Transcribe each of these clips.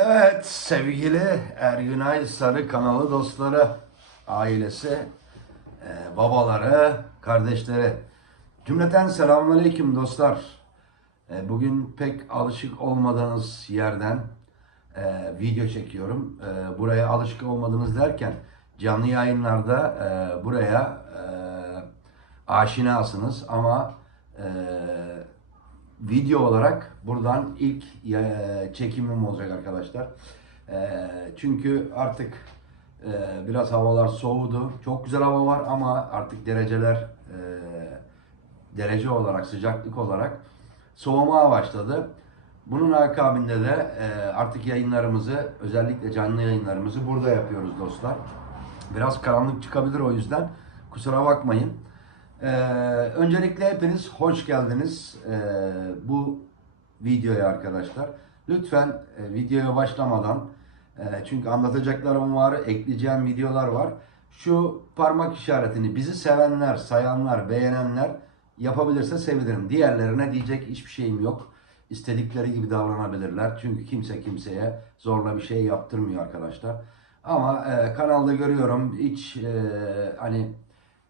Evet sevgili Ergünay Sarı kanalı dostları, ailesi, e, babaları, kardeşleri. Cümleten selamünaleyküm dostlar. E, Bugün pek alışık olmadığınız yerden e, video çekiyorum. E, Buraya alışık olmadığınız derken canlı yayınlarda e, buraya e, aşinasınız ama e, video olarak buradan ilk çekimim olacak arkadaşlar. E, çünkü artık e, biraz havalar soğudu. Çok güzel hava var ama artık dereceler e, derece olarak, sıcaklık olarak soğumaya başladı. Bunun akabinde de e, artık yayınlarımızı, özellikle canlı yayınlarımızı burada yapıyoruz dostlar. Biraz karanlık çıkabilir o yüzden kusura bakmayın. Ee, öncelikle hepiniz hoş geldiniz ee, bu videoya arkadaşlar. Lütfen e, videoya başlamadan e, çünkü anlatacaklarım var, ekleyeceğim videolar var. Şu parmak işaretini bizi sevenler, sayanlar, beğenenler yapabilirse sevinirim. Diğerlerine diyecek hiçbir şeyim yok. İstedikleri gibi davranabilirler. Çünkü kimse kimseye zorla bir şey yaptırmıyor arkadaşlar. Ama e, kanalda görüyorum hiç e, hani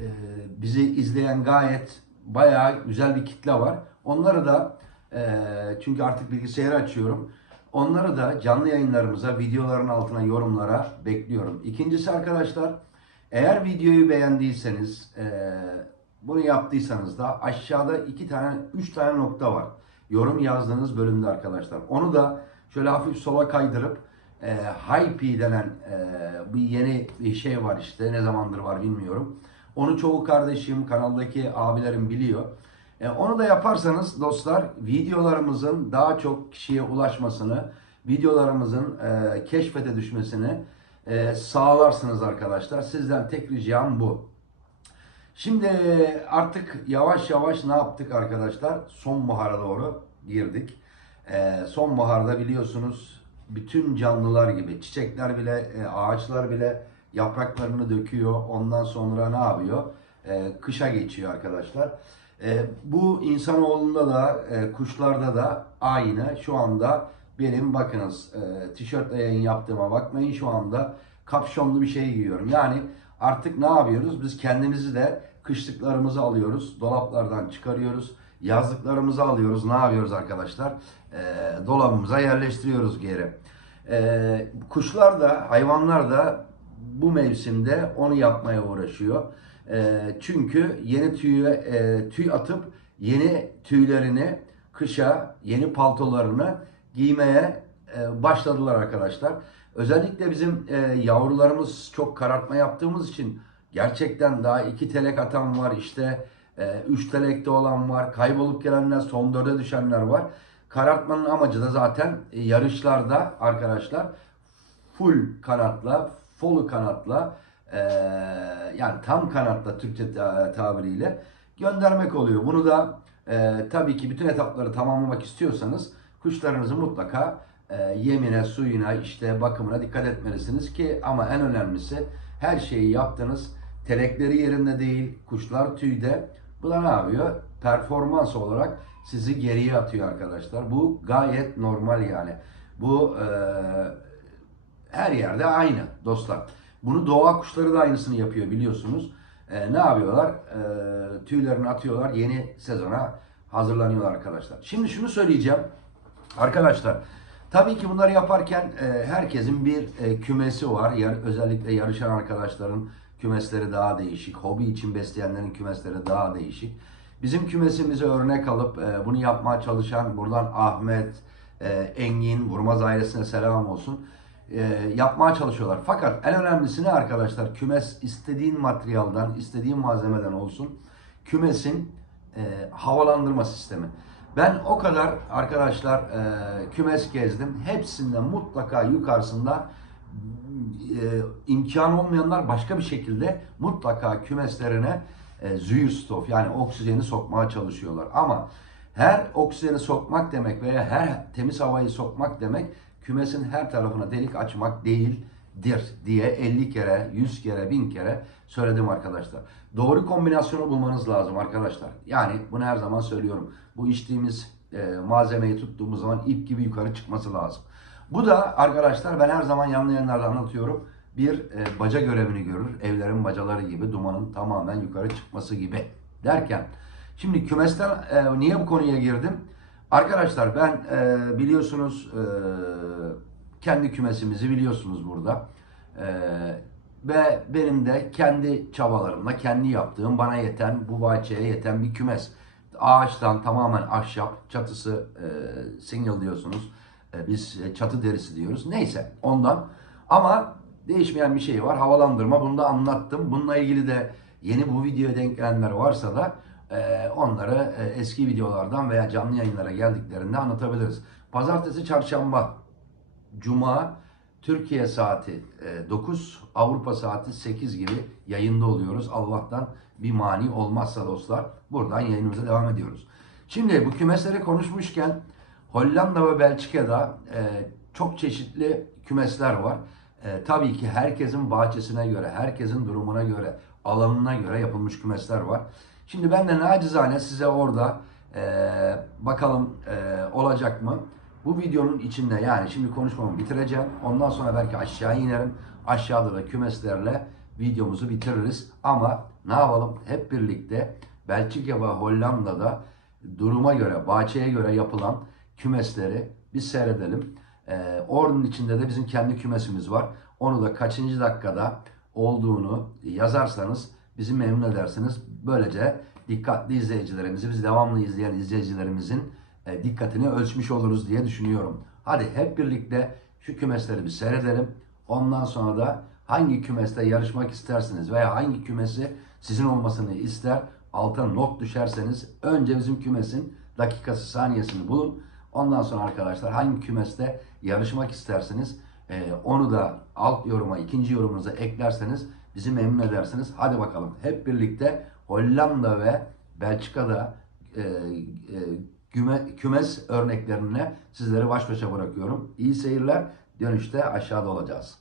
e, bizi izleyen gayet bayağı güzel bir kitle var. Onları da e, çünkü artık bilgisayarı açıyorum. Onları da canlı yayınlarımıza, videoların altına yorumlara bekliyorum. İkincisi arkadaşlar, eğer videoyu beğendiyseniz, e, bunu yaptıysanız da aşağıda iki tane, üç tane nokta var. Yorum yazdığınız bölümde arkadaşlar. Onu da şöyle hafif sola kaydırıp e, Hype denen e, bir yeni bir şey var işte. Ne zamandır var bilmiyorum. Onu çoğu kardeşim, kanaldaki abilerim biliyor. E, onu da yaparsanız dostlar videolarımızın daha çok kişiye ulaşmasını, videolarımızın e, keşfete düşmesini e, sağlarsınız arkadaşlar. Sizden tek ricam bu. Şimdi artık yavaş yavaş ne yaptık arkadaşlar? Sonbahara doğru girdik. Ee, sonbaharda biliyorsunuz bütün canlılar gibi çiçekler bile, e, ağaçlar bile yapraklarını döküyor. Ondan sonra ne yapıyor? Ee, kışa geçiyor arkadaşlar. Ee, bu insanoğlunda da, e, kuşlarda da aynı. Şu anda benim bakınız e, tişörtle yayın yaptığıma bakmayın şu anda kapşonlu bir şey giyiyorum. Yani artık ne yapıyoruz? Biz kendimizi de kışlıklarımızı alıyoruz, dolaplardan çıkarıyoruz, yazlıklarımızı alıyoruz. Ne yapıyoruz arkadaşlar? Ee, dolabımıza yerleştiriyoruz geri. Ee, kuşlar da, hayvanlar da bu mevsimde onu yapmaya uğraşıyor. Ee, çünkü yeni tüye, e, tüy atıp yeni tüylerini kışa, yeni paltolarını giymeye e, başladılar arkadaşlar. Özellikle bizim e, yavrularımız çok karartma yaptığımız için gerçekten daha iki telek atan var işte e, üç telekte olan var kaybolup gelenler son dörde düşenler var. Karartmanın amacı da zaten e, yarışlarda arkadaşlar full kanatla, full kanatla e, yani tam kanatla Türkçe ta- tabiriyle göndermek oluyor. Bunu da e, tabii ki bütün etapları tamamlamak istiyorsanız kuşlarınızı mutlaka e, yemine, suyuna, işte bakımına dikkat etmelisiniz ki ama en önemlisi her şeyi yaptınız. Telekleri yerinde değil, kuşlar tüyde. Bu da ne yapıyor? Performans olarak sizi geriye atıyor arkadaşlar. Bu gayet normal yani. Bu e, her yerde aynı dostlar. Bunu doğa kuşları da aynısını yapıyor biliyorsunuz. E, ne yapıyorlar? E, tüylerini atıyorlar. Yeni sezona hazırlanıyorlar arkadaşlar. Şimdi şunu söyleyeceğim. Arkadaşlar tabii ki bunları yaparken e, herkesin bir e, kümesi var. Yar, özellikle yarışan arkadaşların kümesleri daha değişik. Hobi için besleyenlerin kümesleri daha değişik. Bizim kümesimize örnek alıp e, bunu yapmaya çalışan buradan Ahmet, e, Engin, Vurmaz ailesine selam olsun. E, yapmaya çalışıyorlar. Fakat en önemlisi ne arkadaşlar? Kümes istediğin materyalden, istediğin malzemeden olsun. Kümesin e, havalandırma sistemi. Ben o kadar arkadaşlar e, kümes gezdim. Hepsinde mutlaka yukarısında e, imkan olmayanlar başka bir şekilde mutlaka kümeslerine e, Züyüstof yani oksijeni sokmaya çalışıyorlar. Ama her oksijeni sokmak demek veya her temiz havayı sokmak demek kümesin her tarafına delik açmak değildir diye 50 kere, 100 kere, 1000 kere söyledim arkadaşlar. Doğru kombinasyonu bulmanız lazım arkadaşlar. Yani bunu her zaman söylüyorum. Bu içtiğimiz e, malzemeyi tuttuğumuz zaman ip gibi yukarı çıkması lazım. Bu da arkadaşlar ben her zaman yanlı yayınlarda anlatıyorum. Bir e, baca görevini görür. Evlerin bacaları gibi dumanın tamamen yukarı çıkması gibi derken. Şimdi kümesten e, niye bu konuya girdim? Arkadaşlar ben e, biliyorsunuz e, kendi kümesimizi biliyorsunuz burada. E, ve benim de kendi çabalarımla kendi yaptığım bana yeten bu bahçeye yeten bir kümes. Ağaçtan tamamen ahşap çatısı e, single diyorsunuz. E, biz çatı derisi diyoruz. Neyse ondan. Ama değişmeyen bir şey var. Havalandırma. Bunu da anlattım. Bununla ilgili de yeni bu videoya denk gelenler varsa da onları e, eski videolardan veya canlı yayınlara geldiklerinde anlatabiliriz. Pazartesi, çarşamba, cuma Türkiye saati e, 9, Avrupa saati 8 gibi yayında oluyoruz. Allah'tan bir mani olmazsa dostlar buradan yayınımıza devam ediyoruz. Şimdi bu kümesleri konuşmuşken Hollanda ve Belçika'da e, çok çeşitli kümesler var. E, tabii ki herkesin bahçesine göre, herkesin durumuna göre, alanına göre yapılmış kümesler var. Şimdi ben de nacizane size orada e, bakalım e, olacak mı? Bu videonun içinde yani şimdi konuşmamı bitireceğim. Ondan sonra belki aşağı inerim. Aşağıda da kümeslerle videomuzu bitiririz. Ama ne yapalım? Hep birlikte Belçika ve Hollanda'da duruma göre, bahçeye göre yapılan kümesleri bir seyredelim. Ee, ordunun içinde de bizim kendi kümesimiz var. Onu da kaçıncı dakikada olduğunu yazarsanız bizi memnun edersiniz. Böylece dikkatli izleyicilerimizi, bizi devamlı izleyen izleyicilerimizin e, dikkatini ölçmüş oluruz diye düşünüyorum. Hadi hep birlikte şu kümesleri bir seyredelim. Ondan sonra da hangi kümeste yarışmak istersiniz veya hangi kümesi sizin olmasını ister alta not düşerseniz önce bizim kümesin dakikası saniyesini bulun. Ondan sonra arkadaşlar hangi kümeste yarışmak istersiniz e, onu da alt yoruma ikinci yorumunuza eklerseniz bizi memnun edersiniz. Hadi bakalım hep birlikte Hollanda ve Belçika'da e, e, küme, kümes örneklerine sizleri baş başa bırakıyorum. İyi seyirler. Dönüşte aşağıda olacağız.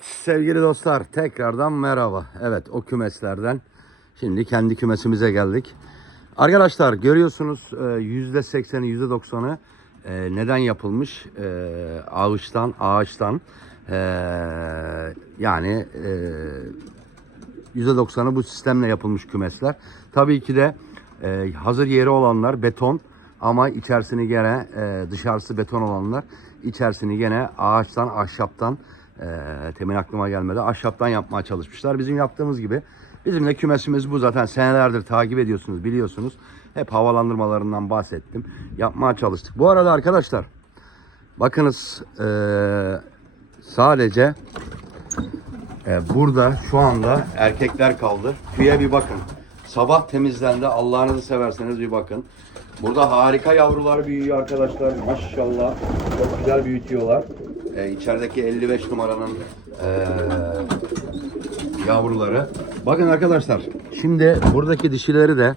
Sevgili dostlar tekrardan merhaba. Evet o kümeslerden şimdi kendi kümesimize geldik. Arkadaşlar görüyorsunuz e, yüzde sekseni yüzde doksanı e, neden yapılmış? E, ağaçtan ağaçtan e, yani e, yüzde doksanı bu sistemle yapılmış kümesler. Tabii ki de e, hazır yeri olanlar beton ama içerisini gene e, dışarısı beton olanlar içerisini gene ağaçtan ahşaptan e, temin aklıma gelmedi ahşaptan yapmaya çalışmışlar. Bizim yaptığımız gibi bizim de kümesimiz bu zaten senelerdir takip ediyorsunuz biliyorsunuz. Hep havalandırmalarından bahsettim. Yapmaya çalıştık. Bu arada arkadaşlar bakınız e, sadece ee, burada şu anda erkekler kaldı. Tüye bir bakın. Sabah temizlendi. Allah'ınızı severseniz bir bakın. Burada harika yavrular büyüyor arkadaşlar. Maşallah. Çok güzel büyütüyorlar. Ee, içerideki 55 numaranın ee, yavruları. Bakın arkadaşlar. Şimdi buradaki dişileri de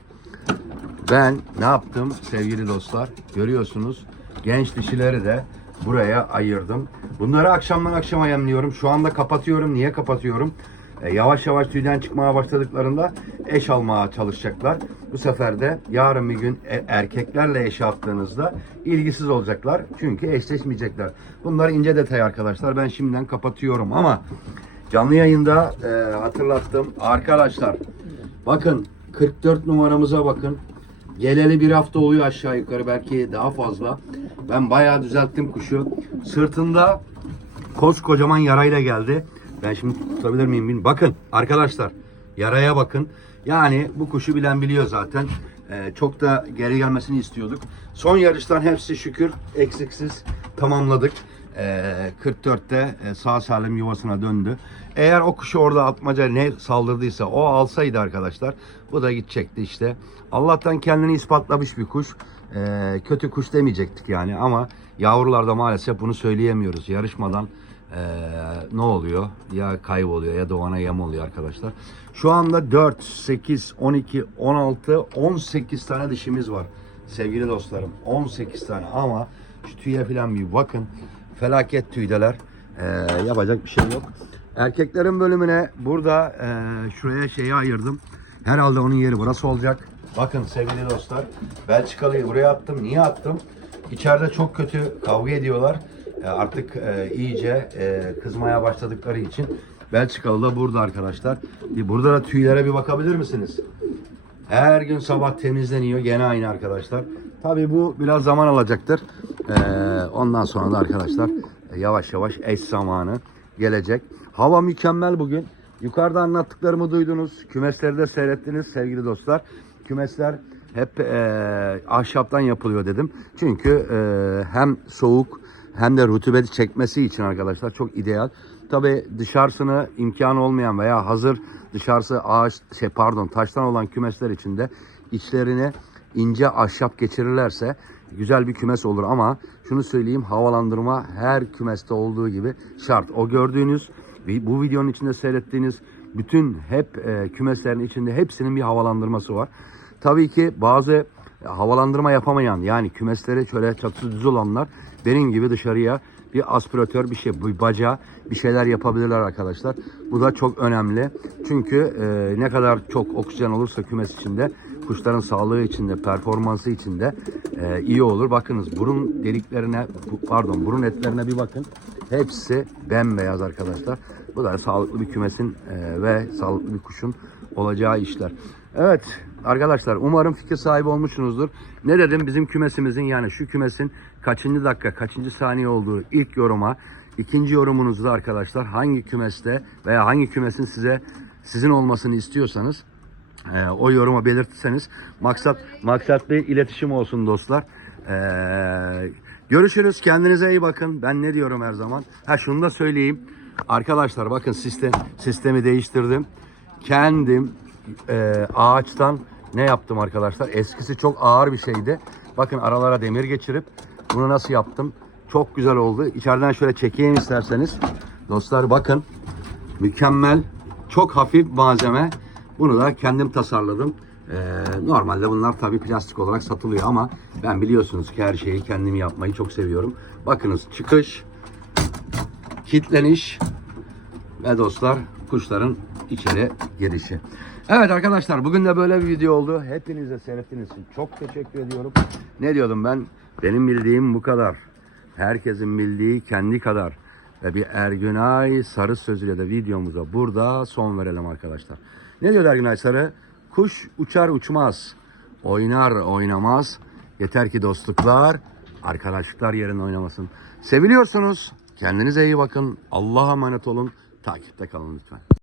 ben ne yaptım sevgili dostlar? Görüyorsunuz genç dişileri de buraya ayırdım. Bunları akşamdan akşama yemliyorum. Şu anda kapatıyorum. Niye kapatıyorum? E, yavaş yavaş tüyden çıkmaya başladıklarında eş almaya çalışacaklar. Bu sefer de yarın bir gün e- erkeklerle eş attığınızda ilgisiz olacaklar. Çünkü eşleşmeyecekler. Bunlar ince detay arkadaşlar. Ben şimdiden kapatıyorum ama canlı yayında e, hatırlattım. Arkadaşlar bakın 44 numaramıza bakın. Geleli bir hafta oluyor aşağı yukarı belki daha fazla. Ben bayağı düzelttim kuşu. Sırtında koskocaman yarayla geldi. Ben şimdi tutabilir miyim bilmiyorum. Bakın arkadaşlar yaraya bakın. Yani bu kuşu bilen biliyor zaten. Ee, çok da geri gelmesini istiyorduk. Son yarıştan hepsi şükür eksiksiz tamamladık. Ee, 44'te e, sağ salim yuvasına döndü. Eğer o kuşu orada atmaca ne saldırdıysa o alsaydı arkadaşlar bu da gidecekti işte. Allah'tan kendini ispatlamış bir kuş. Ee, kötü kuş demeyecektik yani ama yavrularda maalesef bunu söyleyemiyoruz. Yarışmadan ee, ne oluyor? Ya kayboluyor ya doğana yem oluyor arkadaşlar. Şu anda 4, 8, 12, 16, 18 tane dişimiz var. Sevgili dostlarım 18 tane ama şu tüye falan bir bakın. Felaket tüydeler. Ee, yapacak bir şey yok. Erkeklerin bölümüne burada e, şuraya şeyi ayırdım. Herhalde onun yeri burası olacak. Bakın sevgili dostlar. Belçikalı'yı buraya attım. Niye attım? İçeride çok kötü kavga ediyorlar. E, artık e, iyice e, kızmaya başladıkları için Belçikalı da burada arkadaşlar. Burada da tüylere bir bakabilir misiniz? Her gün sabah temizleniyor. Gene aynı arkadaşlar. Tabii bu biraz zaman alacaktır. Ondan sonra da arkadaşlar yavaş yavaş eş zamanı gelecek. Hava mükemmel bugün. Yukarıda anlattıklarımı duydunuz. Kümesleri de seyrettiniz sevgili dostlar. Kümesler hep e, ahşaptan yapılıyor dedim. Çünkü e, hem soğuk hem de rutubeti çekmesi için arkadaşlar çok ideal. Tabi dışarısını imkanı olmayan veya hazır dışarısı ağaç şey pardon taştan olan kümesler için de içlerini ince ahşap geçirirlerse güzel bir kümes olur ama şunu söyleyeyim havalandırma her kümeste olduğu gibi şart. O gördüğünüz bu videonun içinde seyrettiğiniz bütün hep e, kümeslerin içinde hepsinin bir havalandırması var. Tabii ki bazı havalandırma yapamayan yani kümesleri şöyle çatısı düz olanlar benim gibi dışarıya bir aspiratör bir şey bir baca bir şeyler yapabilirler arkadaşlar. Bu da çok önemli. Çünkü e, ne kadar çok oksijen olursa kümes içinde kuşların sağlığı içinde performansı içinde e, iyi olur. Bakınız burun deliklerine pardon burun etlerine bir bakın. Hepsi bembeyaz arkadaşlar. Bu da sağlıklı bir kümesin e, ve sağlıklı bir kuşun olacağı işler. Evet arkadaşlar umarım fikir sahibi olmuşsunuzdur. Ne dedim bizim kümesimizin yani şu kümesin kaçıncı dakika kaçıncı saniye olduğu ilk yoruma ikinci yorumunuzda arkadaşlar hangi kümeste veya hangi kümesin size sizin olmasını istiyorsanız e, o yoruma belirtirseniz maksat maksat bir iletişim olsun dostlar. E, görüşürüz kendinize iyi bakın ben ne diyorum her zaman. Ha şunu da söyleyeyim arkadaşlar bakın sistem sistemi değiştirdim kendim e, ağaçtan ne yaptım arkadaşlar? Eskisi çok ağır bir şeydi. Bakın aralara demir geçirip bunu nasıl yaptım? Çok güzel oldu. İçeriden şöyle çekeyim isterseniz. Dostlar bakın. Mükemmel. Çok hafif malzeme. Bunu da kendim tasarladım. Ee, normalde bunlar tabii plastik olarak satılıyor ama ben biliyorsunuz ki her şeyi kendim yapmayı çok seviyorum. Bakınız çıkış, kitleniş ve dostlar kuşların içeri girişi. Evet arkadaşlar bugün de böyle bir video oldu. Hepinize seyrettiğiniz için çok teşekkür ediyorum. Ne diyordum ben? Benim bildiğim bu kadar. Herkesin bildiği kendi kadar. Ve bir Ergünay Sarı sözüyle de videomuza burada son verelim arkadaşlar. Ne diyor Ergünay Sarı? Kuş uçar uçmaz. Oynar oynamaz. Yeter ki dostluklar, arkadaşlıklar yerine oynamasın. Seviliyorsunuz. Kendinize iyi bakın. Allah'a emanet olun. Takipte kalın lütfen.